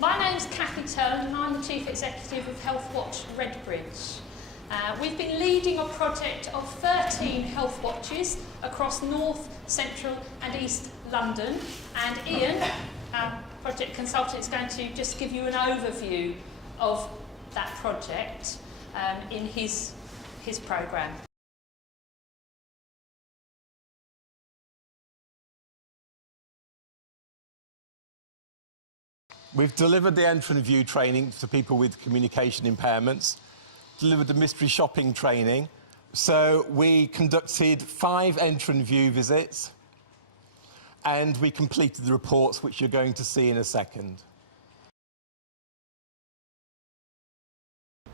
My name's Cathy Turn and I'm the Chief Executive of Healthwatch Redbridge. We've been leading a project of 13 health watches across North, Central and East London, and Ian, our project consultant, is going to just give you an overview of that project in his programme. We've delivered the enter and view training to people with communication impairments, delivered the mystery shopping training. So we conducted 5 enter and view visits, and we completed the reports, which you're going to see in a second.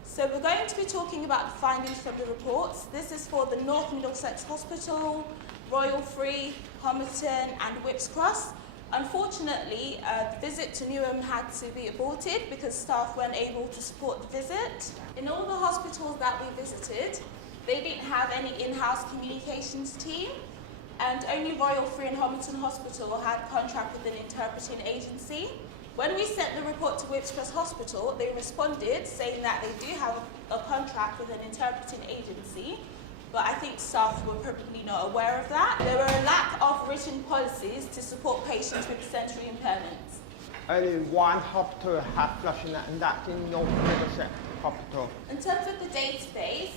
So we're going to be talking about the findings from the reports. This is for the North Middlesex Hospital, Royal Free, Homerton and Whipps Cross. Unfortunately, the visit to Newham had to be aborted because staff weren't able to support the visit. In all the hospitals that we visited, they didn't have any in-house communications team, and only Royal Free and Homerton Hospital had a contract with an interpreting agency. When we sent the report to Whipps Cross Hospital, they responded saying that they do have a contract with an interpreting agency, but I think staff were probably not aware of that. There were a lack of written policies to support patients with sensory impairments. Only one hospital had flushing, and that's in North Middlesex Hospital. In terms of the database,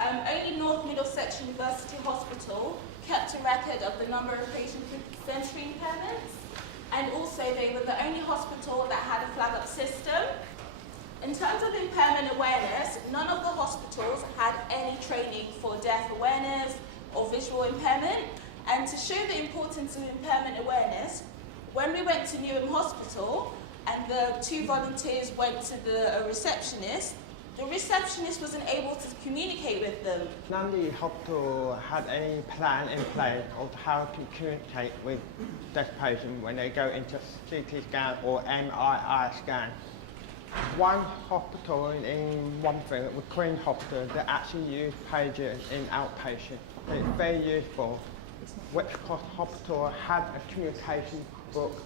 only North Middlesex University Hospital kept a record of the number of patients with sensory impairments, and also they were the only hospital that had a flag-up system. In terms of impairment awareness, none of the hospitals had any training for deaf awareness or visual impairment. And to show the importance of impairment awareness, when we went to Newham Hospital and the 2 volunteers went to the receptionist wasn't able to communicate with them. None of the hospital had any plan in place of how to communicate with deaf patients when they go into CT scan or MRI scan. One hospital in one thing, with Queen Hospital, they actually use pages in outpatient. It's very useful. Whipps Cross Hospital had a communication book,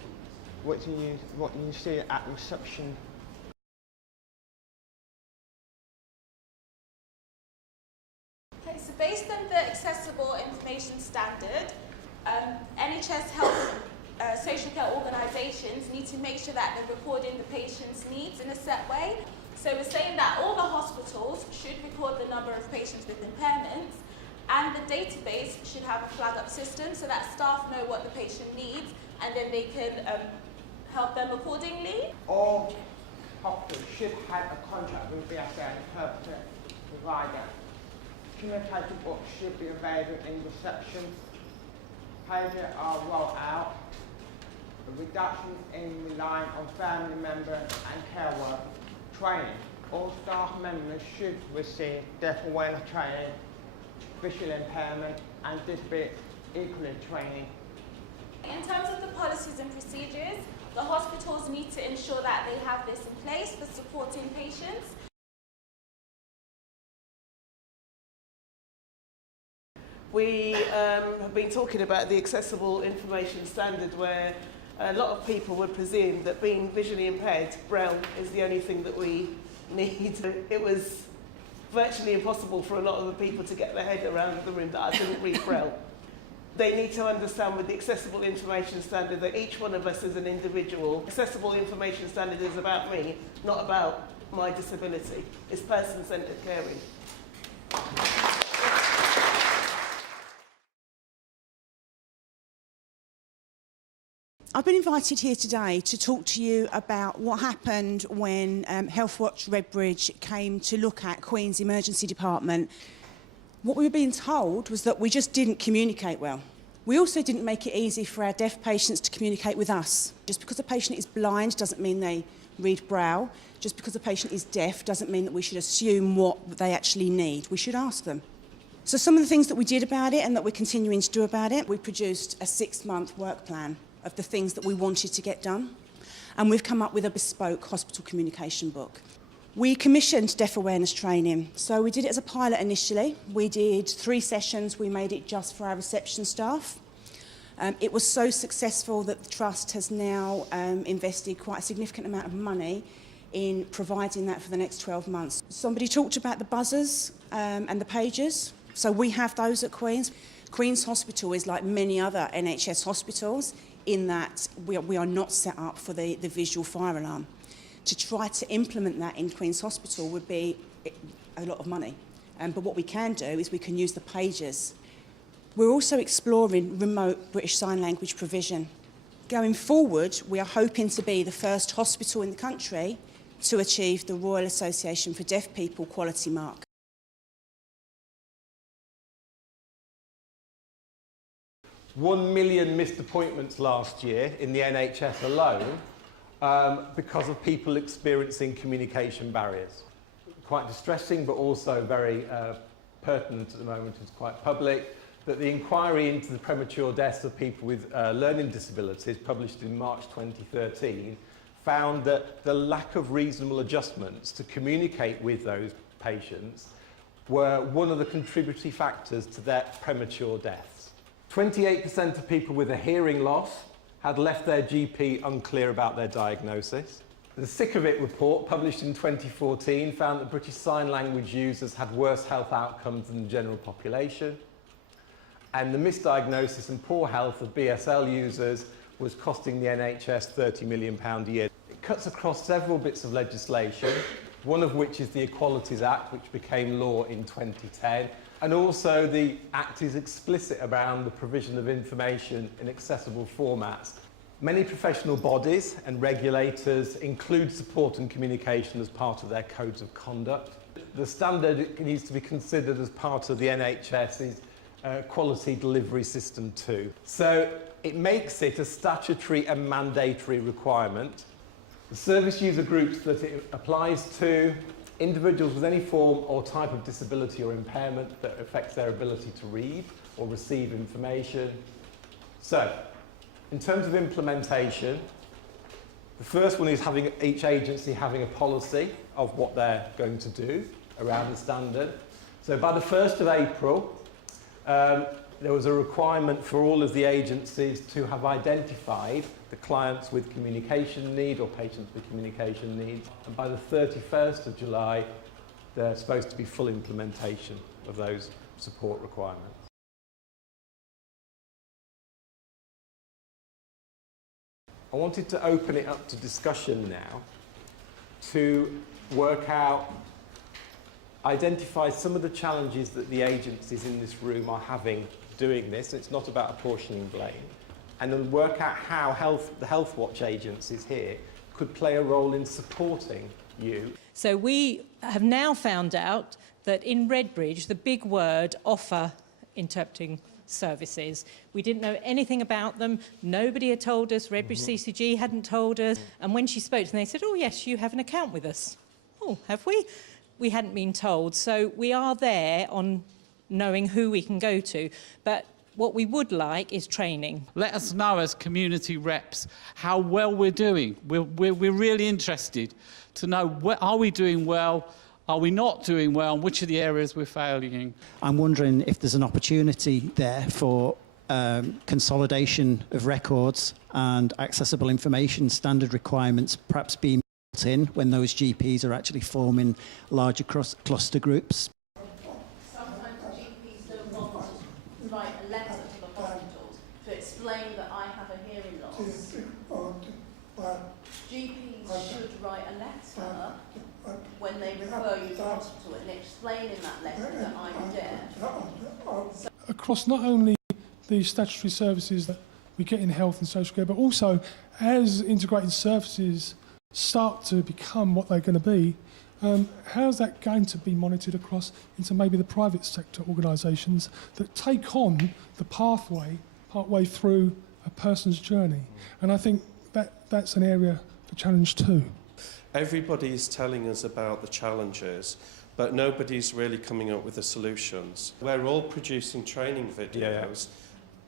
which what you see at reception. Okay, so based on the accessible information standard, NHS health social care organisations need to make sure that they're recording the patient's needs in a set way. So we're saying that all the hospitals should record the number of patients with impairments, and the database should have a flag-up system so that staff know what the patient needs and then they can help them accordingly. All hospitals should have a contract with BSA interpreter provider. Communication books should be available in reception. Pages are rolled out. A reduction in relying on family members and care work training. All staff members should receive deaf awareness training, visual impairment and disability equally training. In terms of the policies and procedures, the hospitals need to ensure that they have this in place for supporting patients. We have been talking about the accessible information standard, where a lot of people would presume that being visually impaired, Braille is the only thing that we need. It was virtually impossible for a lot of the people to get their head around the room that I couldn't read Braille. They need to understand with the accessible information standard that each one of us is an individual. Accessible information standard is about me, not about my disability. It's person-centred caring. I've been invited here today to talk to you about what happened when Healthwatch Redbridge came to look at Queen's Emergency Department. What we were being told was that we just didn't communicate well. We also didn't make it easy for our deaf patients to communicate with us. Just because a patient is blind doesn't mean they read Braille. Just because a patient is deaf doesn't mean that we should assume what they actually need. We should ask them. So some of the things that we did about it and that we're continuing to do about it, we produced a 6-month work plan of the things that we wanted to get done. And we've come up with a bespoke hospital communication book. We commissioned deaf awareness training. So we did it as a pilot initially. We did 3 sessions. We made it just for our reception staff. It was so successful that the Trust has now invested quite a significant amount of money in providing that for the next 12 months. Somebody talked about the buzzers and the pagers. So we have those at Queen's. Queen's Hospital is like many other NHS hospitals in that we are not set up for the visual fire alarm. To try to implement that in Queen's Hospital would be a lot of money. But what we can do is we can use the pagers. We're also exploring remote British Sign Language provision. Going forward, we are hoping to be the first hospital in the country to achieve the Royal Association for Deaf People quality mark. $1 million missed appointments last year in the NHS alone because of people experiencing communication barriers. Quite distressing, but also very pertinent at the moment. It's quite public that the inquiry into the premature deaths of people with learning disabilities, published in March 2013, found that the lack of reasonable adjustments to communicate with those patients were one of the contributory factors to their premature deaths. 28% of people with a hearing loss had left their GP unclear about their diagnosis. The Sick of It report, published in 2014, found that British Sign Language users had worse health outcomes than the general population. And the misdiagnosis and poor health of BSL users was costing the NHS £30 million a year. It cuts across several bits of legislation, one of which is the Equalities Act, which became law in 2010. And also the Act is explicit around the provision of information in accessible formats. Many professional bodies and regulators include support and communication as part of their codes of conduct. The standard needs to be considered as part of the NHS's quality delivery system too. So it makes it a statutory and mandatory requirement. The service user groups that it applies to, individuals with any form or type of disability or impairment that affects their ability to read or receive information. So, in terms of implementation, the first one is having each agency having a policy of what they're going to do around the standard. So by the 1st of April, there was a requirement for all of the agencies to have identified the clients with communication need or patients with communication needs. And by the 31st of July, there's supposed to be full implementation of those support requirements. I wanted to open it up to discussion now to work out, identify some of the challenges that the agencies in this room are having doing this. It's not about apportioning blame. And then work out how the Healthwatch agencies here could play a role in supporting you. So we have now found out that in Redbridge, the big word offer interpreting services. We didn't know anything about them. Nobody had told us. Redbridge CCG hadn't told us. And when she spoke to them, they said, oh, yes, you have an account with us. Oh, have we? We hadn't been told. So we are there on knowing who we can go to. But what we would like is training. Let us know as community reps how well we're doing. We're really interested to know, are we doing well? Are we not doing well? And which are the areas we're failing in? I'm wondering if there's an opportunity there for consolidation of records and accessible information standard requirements perhaps being built in when those GPs are actually forming larger cluster groups. Sometimes the GPs don't want to write a letter to the hospital to explain that I have a hearing loss. GPs should write a letter when they refer you to hospital and explain in that letter that I'm deaf. Across not only the statutory services that we get in health and social care, but also as integrated services start to become what they're going to be, how's that going to be monitored across into maybe the private sector organisations that take on the pathway partway through a person's journey? And I think that's an area for challenge too. Everybody is telling us about the challenges, but nobody's really coming up with the solutions. We're all producing training videos.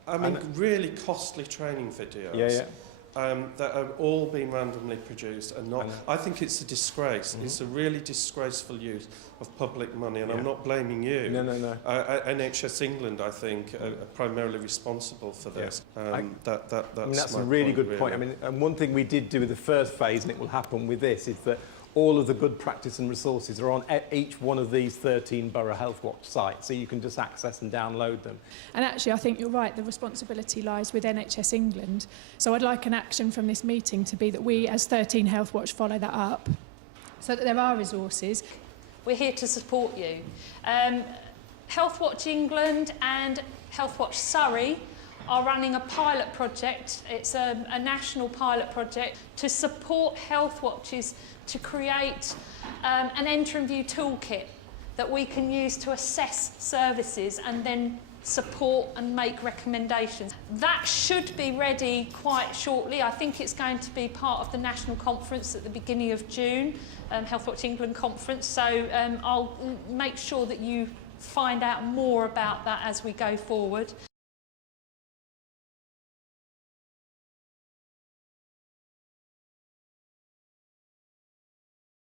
I mean, really costly training videos. that are all being randomly produced and not. I think it's a disgrace. It's a really disgraceful use of public money, and I'm not blaming you. No. NHS England, I think, are primarily responsible for this. That's my a really point, good point. I mean, and one thing we did do with the first phase, and it will happen with this, is that all of the good practice and resources are on each one of these 13 Borough Healthwatch sites, so you can just access and download them. And actually, I think you're right, the responsibility lies with NHS England. So I'd like an action from this meeting to be that we, as 13 Healthwatch, follow that up, so that there are resources. We're here to support you. Healthwatch England and Healthwatch Surrey are running a pilot project. It's a national pilot project to support Healthwatches to create an enter and view toolkit that we can use to assess services and then support and make recommendations. That should be ready quite shortly. I think it's going to be part of the national conference at the beginning of June, Healthwatch England conference. So I'll make sure that you find out more about that as we go forward.